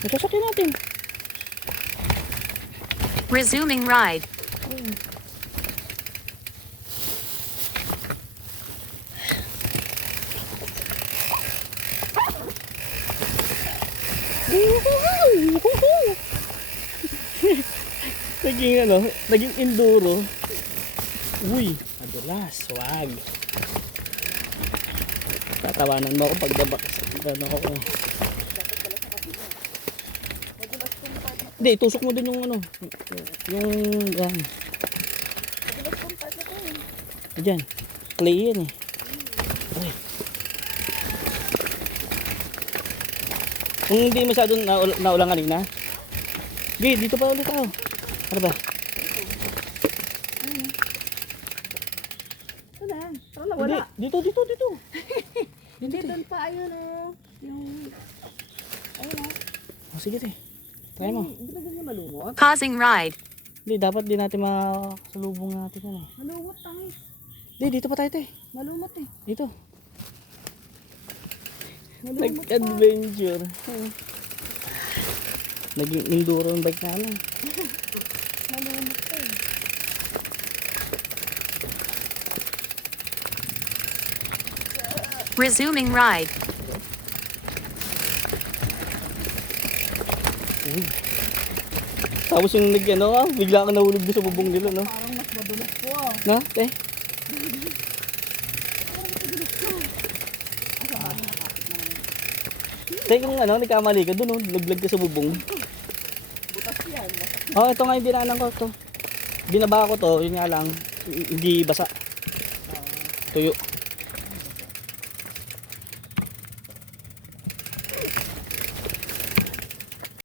Masasakyan natin. Resuming ride. Naging enduro. Uy, madulas, wag. Tatawanan mo ako pagdabak. Ano ako. Hindi, itusok mo din yung ano. Yung yan. Diyan. Clay yan eh. Ay. Kung hindi masyadong naulang kanina. Okay, dito pa ulit ako. Ano ba? Wala, wala. Dito. Hindi doon pa, ayun o. Yung, ayun o. Oh, sige te. Try mo. Hindi ba ganyan malumot? Pausing ride. Hindi, dapat din natin makasalubong natin ano. Malumot tayo. Hindi, dito pa tayo te. Malumot eh. Dito. Malumot pa. Nag-adventure. Naging enduro yung bike namin. Malumot pa eh. Resuming ride. Uy. Tapos yung bigla ka nahulog doon sa bubong nila, no? Parang mas madulas po ah. Na, te? Te, kung nagkamali ka doon, laglag ka sa bubong. Butas yan. Oh, ito nga yung dinaanan ko to. Binaba ko to, yun nga lang, hindi basa. Tuyo.